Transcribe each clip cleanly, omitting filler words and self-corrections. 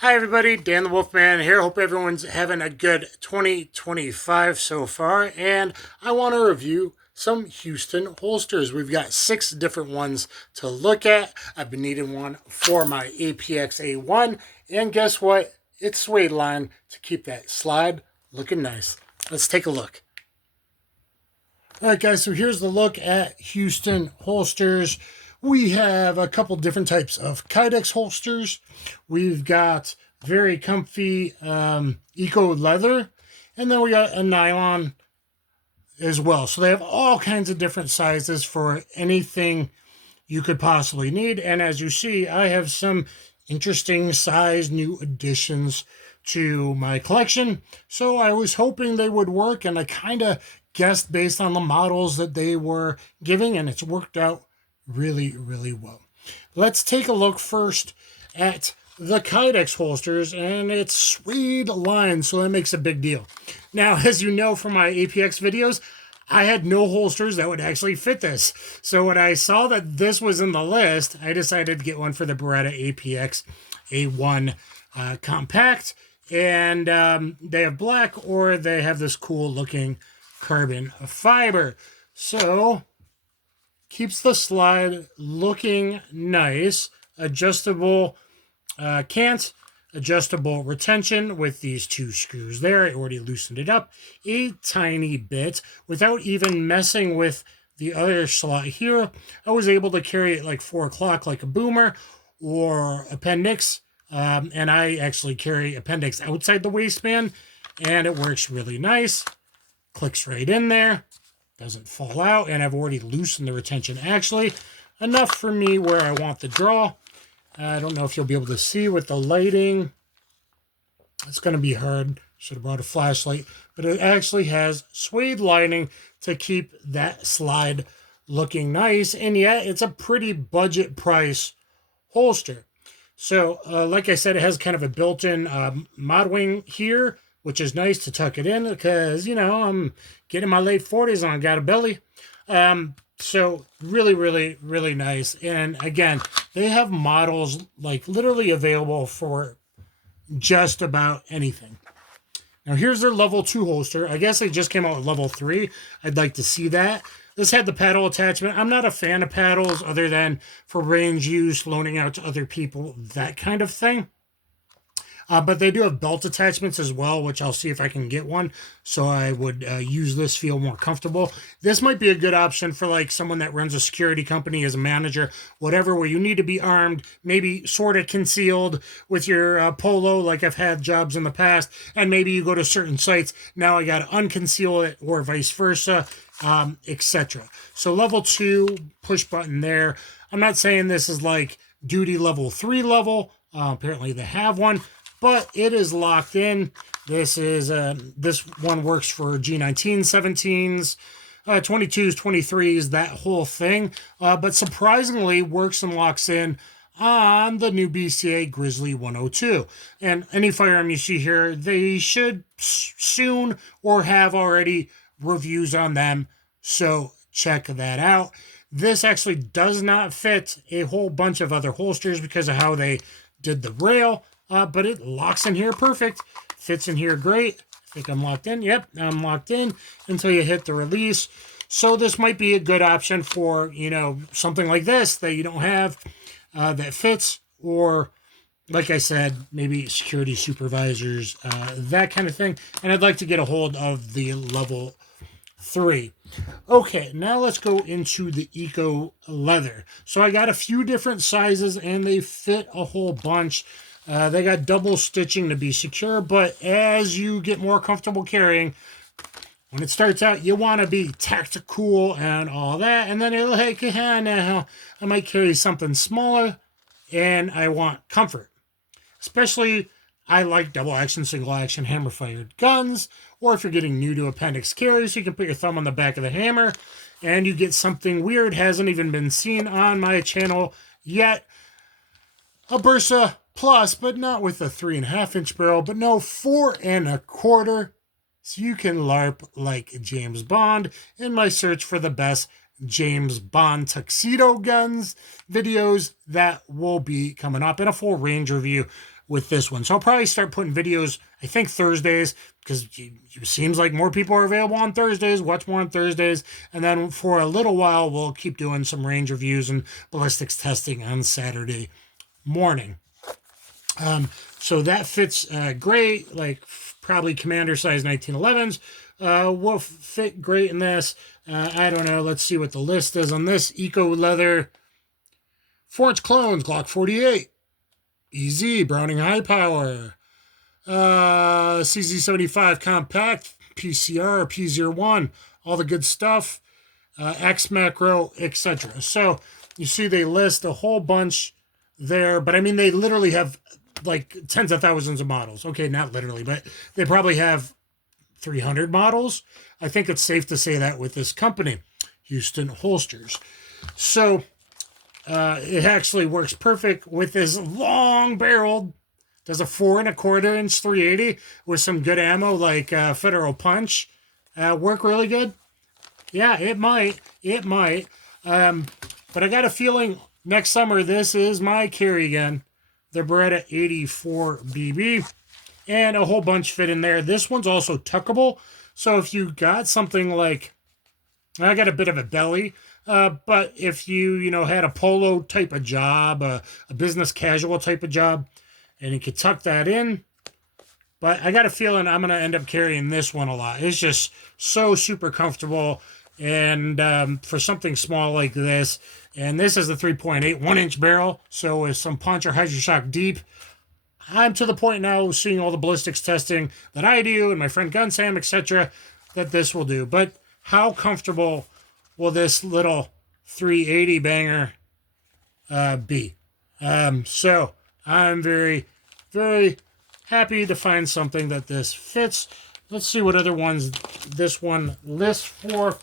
Hi everybody, Dan the Wolfman here. Hope everyone's having a good 2025 so far. And I want to review some Houston holsters. We've got 6 different ones to look at. I've been needing one for my APX A1. And guess what? It's suede line to keep that slide looking nice. Let's take a look. All right, guys, so here's the look at Houston holsters. We have a couple different types of Kydex holsters. We've got very comfy eco leather, and then we got a nylon as well. So they have all kinds of different sizes for anything you could possibly need. And as you see, I have some interesting size new additions to my collection. So I was hoping they would work, and I kind of guessed based on the models that they were giving, and it's worked out really, really well. Let's take a look first at the Kydex holsters, and it's suede line, so that makes a big deal. Now, as you know from my APX videos, I had no holsters that would actually fit this. So when I saw that this was in the list, I decided to get one for the Beretta APX A1 Compact. And they have black, or they have this cool looking carbon fiber. So keeps the slide looking nice. Adjustable cant, adjustable retention with these 2 screws there. I already loosened it up a tiny bit without even messing with the other slot here. I was able to carry it like 4 o'clock like a boomer or appendix. And I actually carry appendix outside the waistband, and it works really nice. Clicks right in there, doesn't fall out, and I've already loosened the retention. Actually, enough for me where I want the draw. I don't know if you'll be able to see with the lighting. It's going to be hard. Should have brought a flashlight. But it actually has suede lining to keep that slide looking nice. And yet, it's a pretty budget price holster. So, like I said, it has kind of a built-in mod wing here, which is nice to tuck it in because, you know, I'm getting my late 40s and I got a belly. So really, really, really nice. And again, they have models like literally available for just about anything. Now here's their level 2 holster. I guess they just came out with level 3. I'd like to see that. This had the paddle attachment. I'm not a fan of paddles other than for range use, loaning out to other people, that kind of thing. But they do have belt attachments as well, which I'll see if I can get one. So I would use this, feel more comfortable. This might be a good option for like someone that runs a security company as a manager, whatever, where you need to be armed, maybe sort of concealed with your polo, like I've had jobs in the past. And maybe you go to certain sites. Now I got to unconceal it or vice versa, etc. So level 2, push button there. I'm not saying this is like duty level 3 level. Apparently they have one, but it is locked in. This is this one works for G19, 17s, 22s, 23s, that whole thing. But surprisingly works and locks in on the new BCA Grizzly 102. And any firearm you see here, they should soon or have already reviews on them. So check that out. This actually does not fit a whole bunch of other holsters because of how they did the rail. But it locks in here perfect. Fits in here great. I think I'm locked in. Yep, I'm locked in until you hit the release. So this might be a good option for, you know, something like this that you don't have that fits, or like I said, maybe security supervisors, that kind of thing. And I'd like to get a hold of the level 3. Okay, now let's go into the eco leather. So I got a few different sizes and they fit a whole bunch. They got double stitching to be secure, but as you get more comfortable carrying, when it starts out, you want to be tactical and all that, and then you're like, now I might carry something smaller, and I want comfort. Especially, I like double action, single action, hammer fired guns, or if you're getting new to appendix carries, you can put your thumb on the back of the hammer, and you get something weird, hasn't even been seen on my channel yet. A Bersa Plus, but not with a 3.5-inch barrel, but no, 4.25. So you can LARP like James Bond in my search for the best James Bond tuxedo guns videos that will be coming up, in a full range review with this one. So I'll probably start putting videos, I think Thursdays, because it seems like more people are available on Thursdays. Watch more on Thursdays. And then for a little while, we'll keep doing some range reviews and ballistics testing on Saturday morning. So that fits great, like probably commander size 1911s. Will fit great in this. I don't know. Let's see what the list is on this. Eco leather, 4-inch clones, Glock 48. EZ, Browning high power. CZ75 compact, PCR, P01, all the good stuff. X macro, etc. So you see they list a whole bunch there, but I mean, they literally have like tens of thousands of models. Okay, not literally, but they probably have 300 models. I think it's safe to say that with this company, Houston Holsters. So it actually works perfect with this long barreled, does a 4 1/4 inch 380 with some good ammo like Federal Punch. Work really good? Yeah, it might. It might. But I got a feeling next summer this is my carry again. The Beretta 84 BB. And a whole bunch fit in there. This one's also tuckable. So if you got something like, I got a bit of a belly, but if you had a polo type of job, a business casual type of job, and you could tuck that in. But I got a feeling I'm going to end up carrying this one a lot. It's just so super comfortable. And for something small like this, and this is the 3.8 1-inch barrel. So with some punch or hydroshock deep, I'm to the point now seeing all the ballistics testing that I do and my friend Gun Sam, etc., that this will do. But how comfortable will this little 380 banger be? So I'm very, very happy to find something that this fits. Let's see what other ones this one lists for.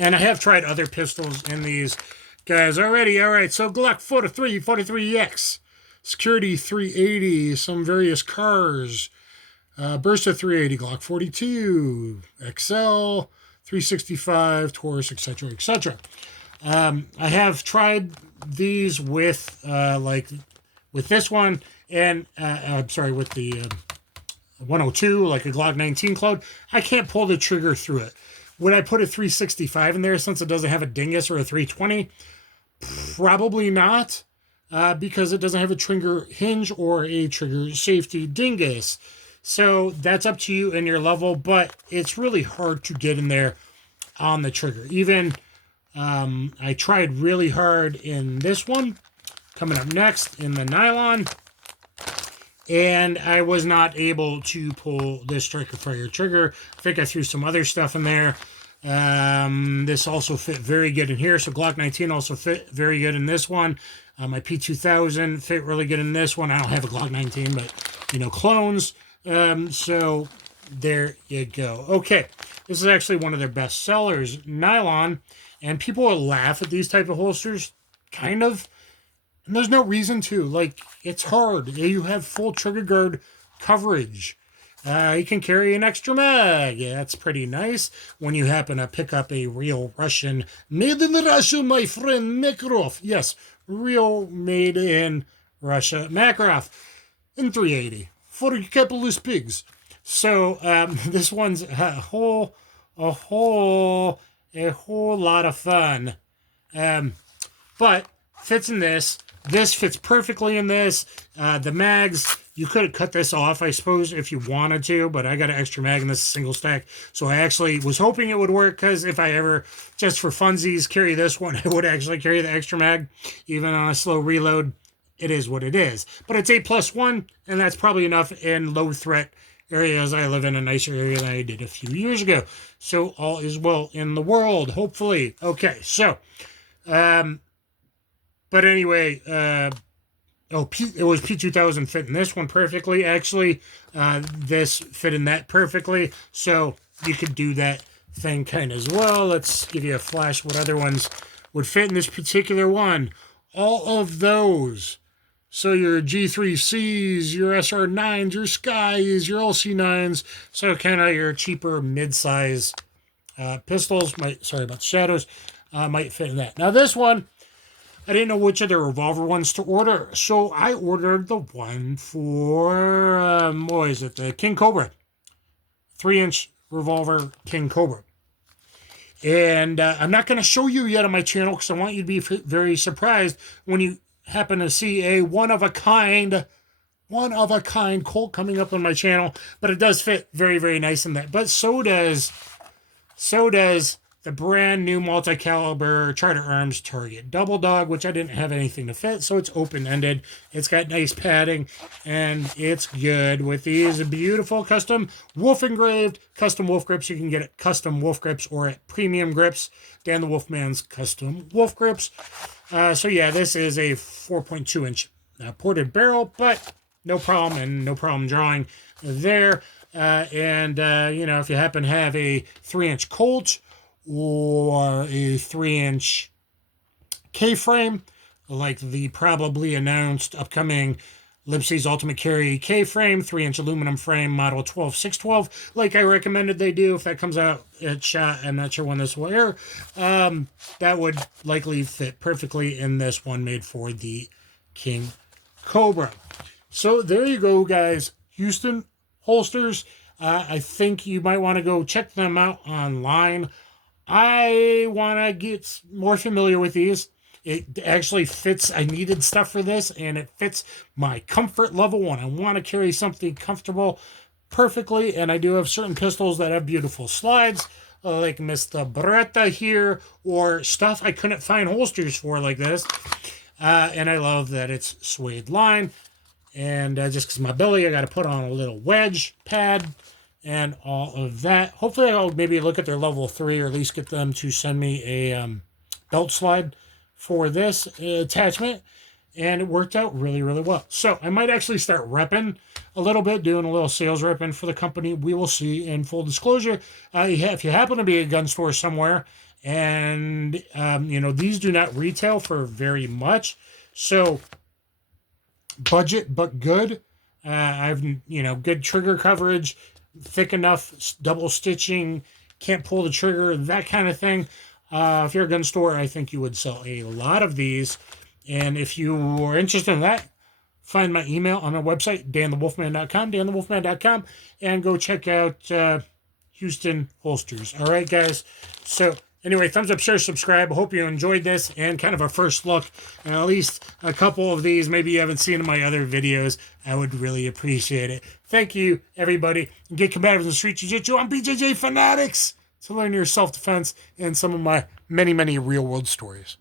And I have tried other pistols in these guys already. All right, so Glock 43, 43X. Security 380, some various cars. Bersa 380, Glock 42, XL, 365, Taurus, etc., etc. I have tried these with with this one, and I'm sorry, with the 102, like a Glock 19 clone. I can't pull the trigger through it. Would I put a 365 in there since it doesn't have a dingus, or a 320? Probably not. Because it doesn't have a trigger hinge or a trigger safety dingus. So that's up to you and your level, but it's really hard to get in there on the trigger. Even I tried really hard in this one, coming up next in the nylon, and I was not able to pull this striker fire trigger. I think I threw some other stuff in there. This also fit very good in here. So Glock 19 also fit very good in this one. My P2000 fit really good in this one. I don't have a Glock 19, but, clones. So there you go. Okay, this is actually one of their best sellers, nylon. And people will laugh at these type of holsters, kind of. And there's no reason to. Like, it's hard. You have full trigger guard coverage. You can carry an extra mag. Yeah, that's pretty nice when you happen to pick up a real Russian, made in Russia, my friend, Makarov. Yes, real made in Russia, Makarov in 380 for a couple of pigs. So this one's a whole lot of fun. But fits in this. This fits perfectly in this. The mags, you could have cut this off, I suppose, if you wanted to, but I got an extra mag in this single stack. So I actually was hoping it would work, because if I ever, just for funsies, carry this one, I would actually carry the extra mag, even on a slow reload. It is what it is. But it's 8+1, and that's probably enough in low threat areas. I live in a nicer area than I did a few years ago. So all is well in the world, hopefully. Okay, so, but anyway, it was P2000 fit in this one perfectly. Actually, this fit in that perfectly. So you could do that thing kind of as well. Let's give you a flash what other ones would fit in this particular one. All of those. So your G3Cs, your SR9s, your Skies, your LC9s. So kind of your cheaper mid-size pistols. Sorry about the shadows. Might fit in that. Now this one, I didn't know which of the Revolver ones to order, so I ordered the one for, what is it, the King Cobra. 3-inch Revolver King Cobra. And I'm not going to show you yet on my channel because I want you to be very surprised when you happen to see a one-of-a-kind Colt coming up on my channel. But it does fit very, very nice in that. But so does the brand new multi-caliber Charter Arms Target Double Dog, which I didn't have anything to fit, so it's open-ended. It's got nice padding, and it's good with these beautiful custom wolf engraved custom wolf grips. You can get it custom wolf grips or at Premium Grips, Dan the Wolfman's custom wolf grips. So yeah, this is a 4.2-inch ported barrel, but no problem, and no problem drawing there. You know, if you happen to have a 3-inch Colt or a 3-inch K-frame, like the probably announced upcoming Lipsy's Ultimate Carry K-frame, 3-inch aluminum frame, model 12612, like I recommended they do. If that comes out at SHOT, I'm not sure when this will air, that would likely fit perfectly in this one made for the King Cobra. So there you go, guys. Houston holsters. I think you might want to go check them out online. I want to get more familiar with these. It actually fits. I needed stuff for this, and it fits my comfort level when I want to carry something comfortable perfectly. And I do have certain pistols that have beautiful slides, like Mr. Beretta here, or stuff I couldn't find holsters for like this. And I love that it's suede line. And just because my belly, I got to put on a little wedge pad and all of that. Hopefully I'll maybe look at their level 3 or at least get them to send me a belt slide for this attachment. And it worked out really, really well. So I might actually start repping a little bit, doing a little sales repping for the company. We will see. In full disclosure, if you happen to be at a gun store somewhere and, you know, these do not retail for very much. So budget, but good. I've, you know, good trigger coverage, thick enough double stitching, can't pull the trigger, that kind of thing. If you're a gun store, I think you would sell a lot of these. And if you are interested in that, find my email on my website, danthewolfman.com, danthewolfman.com, and go check out Houston holsters. All right, guys. So anyway, thumbs up, share, subscribe. Hope you enjoyed this and kind of a first look, and at least a couple of these maybe you haven't seen in my other videos. I would really appreciate it. Thank you, everybody. Get combative in street jiu-jitsu on BJJ Fanatics to learn your self-defense and some of my many, many real-world stories.